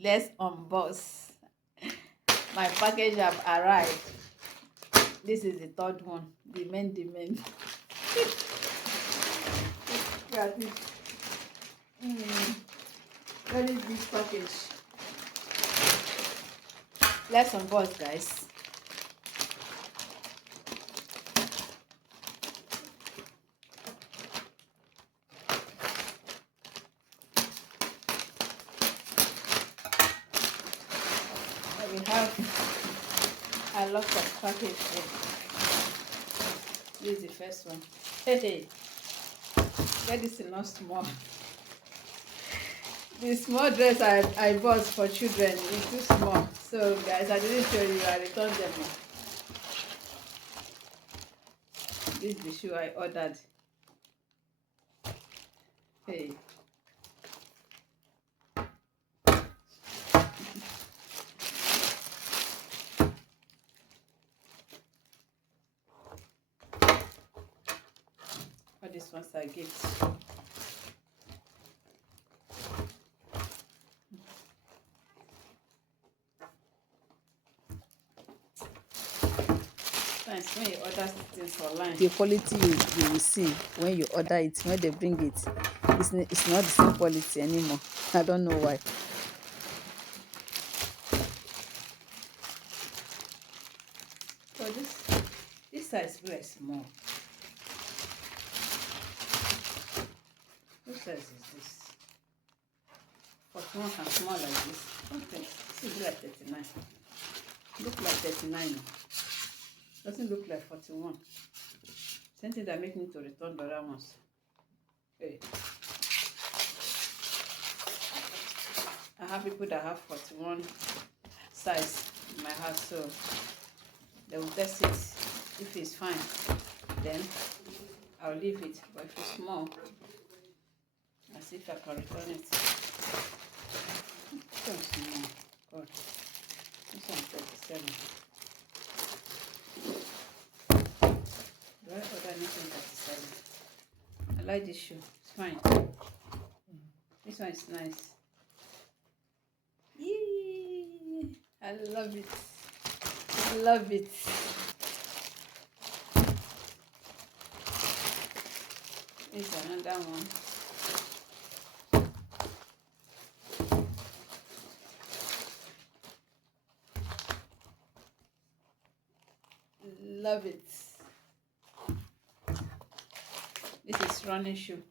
Let's unbox. My package have arrived. This is the third one. The main. Got it. Very big package. Let's unbox, guys. We have a lot of package here. This is the first one. Hey, get this is not small. The small dress I bought for children is too small. So guys, I didn't show you. I returned them. This is the shoe I ordered. Hey. All these ones are gifts. Nice when you order things online. The quality you will see when you order it, when they bring it, it's not the same quality anymore. I don't know why. So this size is very small. What size is this? 41 can small like this. Okay, this is like 39. Look like 39. Doesn't look like 41. Same thing that make me to return the other ones. Hey. I have people that have 41 size in my house, so they will test it. If it's fine, then I'll leave it. But if it's small, I'll see if I can return it. This one's small. God. This one's 37. Do I order anything 37? I like this shoe. It's fine. This one is nice. Yee! I love it. I love it. Here's another one. Love it. This is running shoe.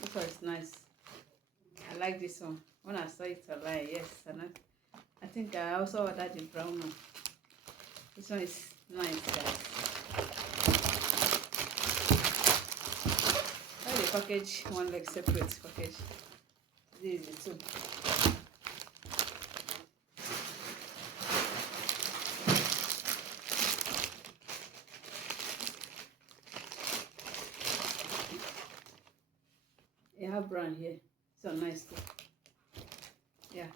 This one is nice. I like this one. When I saw it online, yes, and I think I also ordered the brown one. This one is nice, guys. Why the package one like separate package? This is the two. You have brown here. So nice too. Yeah.